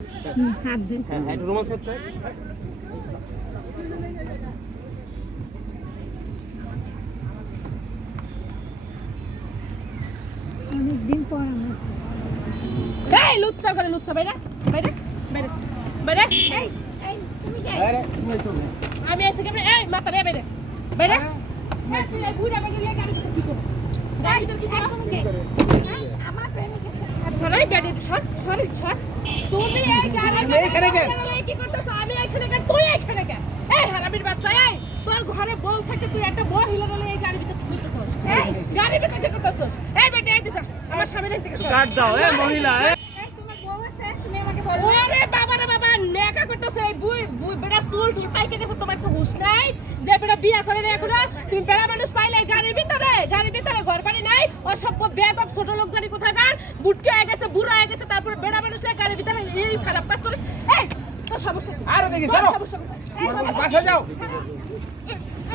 হাত দিন। হ্যাঁ হ্যাঁ, একটু রোমান্স করতে হয়। অনেকদিন পর আমার এই লুচ্চা করে লুচ্চা বাইরে বাইরে বাইরে বাইরে এই এই তুমি কে আরে তুমি এসো না। আমি এসে কেমনে এই মাথা রে বাইরে বাইরে এই তুই এই বুড়া বাইরে নিয়ে গাড়ি কি করো গাড়ি তো কি করো তুমি কে আমার প্রেমিকের সাথে ধরে বেডে শট সরি শট তুমি এই গাড়ি এইখানে কে? কি করতেছ আমি এখানে কে তুই এখানে কে এই হারামির বাচ্চা এই তোর ঘরে বউ থাকে তুই একটা মহিলা গেলে এই গাড়ি ভিতরে ঢুকতেছস এই গাড়ি ভিতরে ঢুকতেছস এই বেটে এই দিছা আমার সামনে থেকে সর কাট দাও এ মহিলা এ। এই তোমার বউ আছে তুমি আমাকে বলো ওরে বাবা রে বাবা নেকা করতেছে এই বুই বুই বেটা চুল টুল পাইকে গেছে তোমার তো হুঁশ নাই যে বেটা বিয়া করে না এখন তুমি বেড়া মানুষ পাইলে গাড়ির ভিতরে ঘর বাড়ি নাই ও সব বেয়াদব ছোট লোক জানি কোথাকার বুটকে হয়ে গেছে বুড়া হয়ে গেছে তারপর বেড়া মানুষ গাড়ির ভিতরে এই খারাপ কাজ করিস এই তো সমস্যা কি? আরে দেখি তোর চলো সমস্যা কি? এই, বাসা যাও।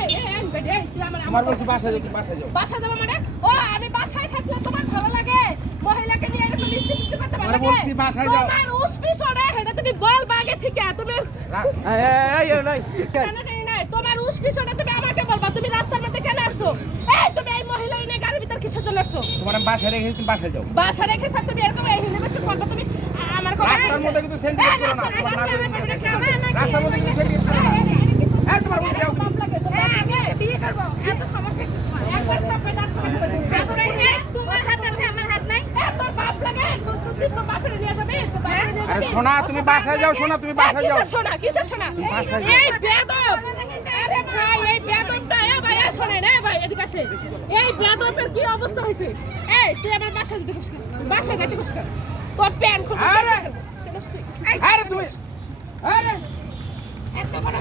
এই, বেটা, এই, তুই আমার বলছি বাসা যাও, বাসা যাও। বাসা যাবো মানে ও আমি বাসায় থাকলে তোমার ভালো লাগে মহিলাকে নিয়ে এরকম মিষ্টি মিষ্টি করতে ভালো আরে লাগে বলছি বাসায় যাও। তোমার উসপিস ওরে এটা তুমি বল বাগে ঠিক আছে তুমি এই এই নাই। কেন জানি না তোমার উসপিস ওরে তুমি আমাকে বলবা তুমি রাস্তার মধ্যে কেন আসছো এই তুমি এই মহিলা নিয়ে গাড়ির ভিতর কিসের জন্য আসছো তোমার আমি বাসা রেখে তুমি বাসা যাও। বাসা রেখে থাকতে তুমি এরকম এই হিলেবেশন করবে তুমি আমার কথা রাস্তার মধ্যে কিন্তু সেন্টিমেন্ট করো না। তোমার না করে রাস্তার মধ্যে কিন্তু সেন্টিমেন্ট করো না। এই তোমার বলছি যাও। আমি বিয়ে করব এত সমস্যা কি একবার তাপে দাঁত তোমার হাত আছে আমার হাত নাই এত বাপ লাগে তুই তো বাপের নিয়ে যাবে আরে সোনা তুমি বাসায় যাও, সোনা তুমি বাসায় যাও। কিসের শোনা বাসায় যাও। এই বেয়াদব আরে ভাই এই বেয়াদবটা ভাই শোনে না ভাই এদিকে আসে এই বেয়াদবের কি অবস্থা হয়েছে এই তুই আমার বাসায় যেতে কষ্ট বাসায় যেতে কষ্ট তোর প্যান খুব আরে! আরে তুমি আরে এত বড়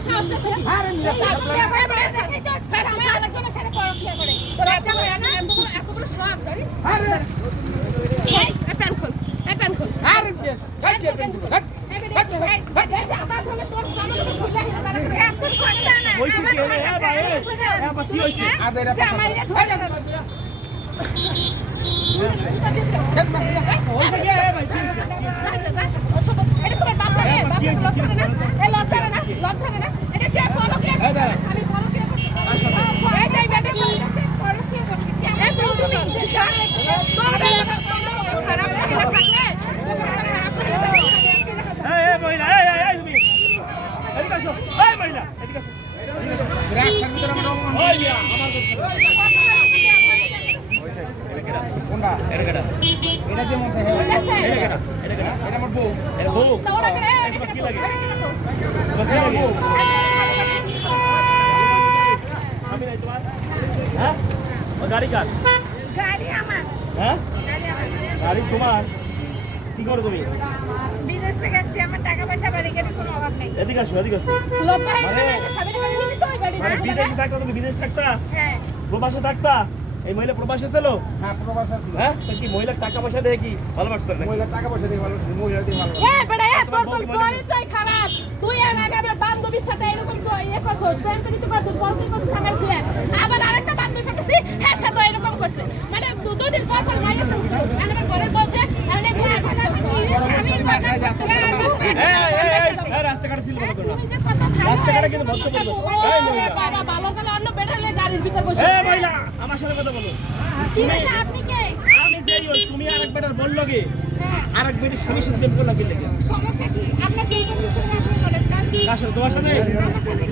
সাহস না তুই আরে এত বড় শখ তাই আরে এই প্যান খোল এই প্যান খোল আরে এই যে পেন গুলো হ্যাঁ হইছে কি হলো হ্যাঁ ভাই হ্যাঁ বা কি হইছে আজ এরা হইছে কি হ্যাঁ ভাই এই মহিলা এই তুমি এদিকে আসো এই মহিলা এদিকে আসো রাস্তার ভিতরে আমার ওই মিয়া আমার কোনটা এটা যে মনে হয় এটা আমার বউ এটা বউ কি লাগে তোমার বউ আমি নাই তোমার হ্যাঁ ও গাড়ি কার গাড়ি আমার হ্যাঁ গাড়ি আমার গাড়ি তোমার কি করো তুমি বিদেশ থেকে আসছি আমার টাকা পয়সা বাড়ি গেলে কোনো অভাব নেই এদিকে আসো এদিকে আসো মানে বিদেশে থাকতো তুমি বিদেশ থাকতা হ্যাঁ প্রবাসে থাকতা এই মহিলা প্রবাসে ছিল হ্যাঁ প্রবাসে ছিল হ্যাঁ তো কি মহিলা টাকা পয়সা দেয় কি ভালোবাসতো না মহিলা টাকা পয়সা দিয়ে ভালোবাসতো মহিলা দিয়ে ভালোবাসতো এ বড় এ তোর তো চরিত্রই খারাপ তুই এর আগে আমার বান্ধবীর সাথে এরকম ইয়ে করছস প্রেম করছস বলতে করছস আমার দিয়ে আবার আরেকটা বান্ধবী পেতেছি হ্যাঁ সে তো এরকম করছে মানে দুদিন পর পর মাইয়া সেন্স করছ আমার ঘরের বলছে এনে গুয়া স্বামীর বাসায় যাচ্ছে এই রাস্তাঘাটে ছিল বলো না তুমি যে কত রাস্তাঘাটে কিন্তু ভর্তি করবে এই মহিলা বাবা ভালো গেলে অন্য বেড়ালে গাড়ির ভিতর বসে এই মহিলা আমার সাথে কথা বলো কি হয়েছে আপনি কে আমি যেই ওই তুমি আরেক বেটার বললো কি হ্যাঁ আরেক বেটার স্বামীর সাথে প্রেম করলা কি লাগে সমস্যা কি আপনার কি কিছু আপনি বলেন না কার সাথে তোমার সাথে আমার সাথে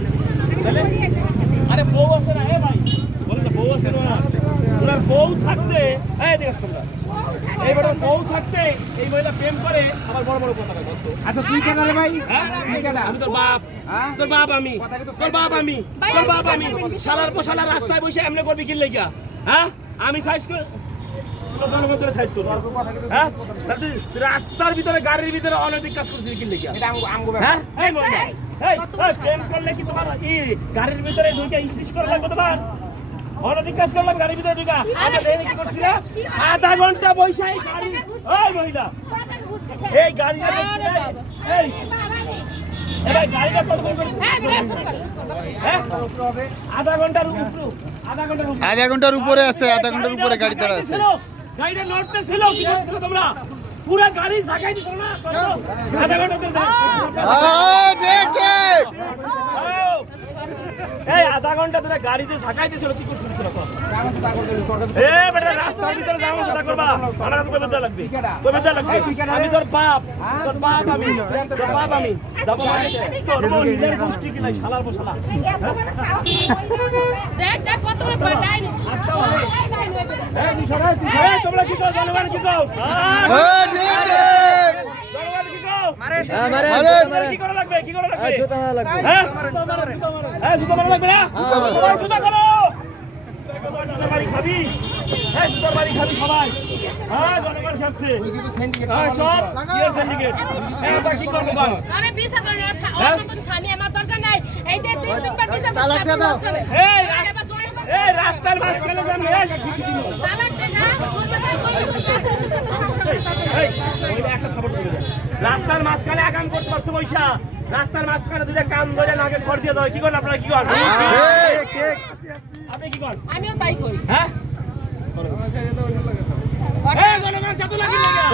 তাহলে? আমি একজনের সাথে আরে বউ আছে না এ ভাই বলে তো বউ আছে না তোমার বউ থাকতে এই দেখছ তোমরা এই বড় বউ থাকতে এই মহিলা প্রেম করে আবার বড় বড় কথা বলে বলতো আচ্ছা তুই কেন রে ভাই তুই কেন আমি তোর বাপ হ্যাঁ? তোর বাপ আমি তোর বাপ আমি তোর বাপ আমি শালার পোশালা রাস্তায় বসে এমনি করবি কি লাগা হ্যাঁ আমি সাইজ করে তোর সাইজ করব হ্যাঁ তাহলে তুই রাস্তার ভিতরে গাড়ির ভিতরে অনৈতিক কাজ করছিস কি লাগা এটা আমগো হ্যাঁ ব্যাপার এই মহিলা এই প্রেম করলে কি তোমার এই গাড়ির ভিতরে ঢুকে স্পিচ করা লাগবে তোমার অনৈতিক কাজ করলাম গাড়ির ভিতরে ঢুকা আমরা দেখে কি করছিলা আধা ঘন্টা বসে এই গাড়ি ওই মহিলা এই গাড়িটা বসে এই এই গাড়িটা কত করে হ্যাঁ আধা ঘন্টার উপরে আধা ঘন্টার উপরে আছে আধা ঘন্টার উপরে গাড়ি দাঁড়া আছে গাড়িটা নড়তে ছিল কি করছিল তোমরা পুরো গাড়ি ঝাঁকাই দিছ না আধা ঘন্টা ধরে এই আধা ঘন্টা ধরে গাড়িতে ঝাঁকাই দিছিল কি করছিস তোরা এ বেটা রাস্তার ভিতরে যাও সেটা করবা আমার কাছে কবে লাগবে আমি তোর বাপ আমি যাব তোর নিজের গোষ্ঠী কি নাই শালার বসালা দেখ দেখ কত বড় পাটাই নি এই তোমরা কি কও জনগণ কি কও মারে কি করা লাগবে জুতা লাগবে হ্যাঁ জুতা মারা লাগবে না সবাই জুতা করো জুতা মারি খাবি জুতা মারি খাবি সবাই হ্যাঁ জনগণ সাথে হ্যাঁ সব কি সিন্ডিকেট এটা কি করব বল আরে বিশা করে মতন ছানি আমার দরকার নাই এই যে তিনবার বিশা এই রাস্তার মাঝখানে যান তালাক দে না রাস্তার মাঝখানে আগাম করতে পারছো পয়সা রাস্তার মাঝখানে দুইটা কান ধরে নাকে খড় দিয়ে দাও কি করেন আপনারা কি করেন আপনি কি করেন আমিও তাই করি হ্যাঁ এই জনগণ চাতু লাগি লাগা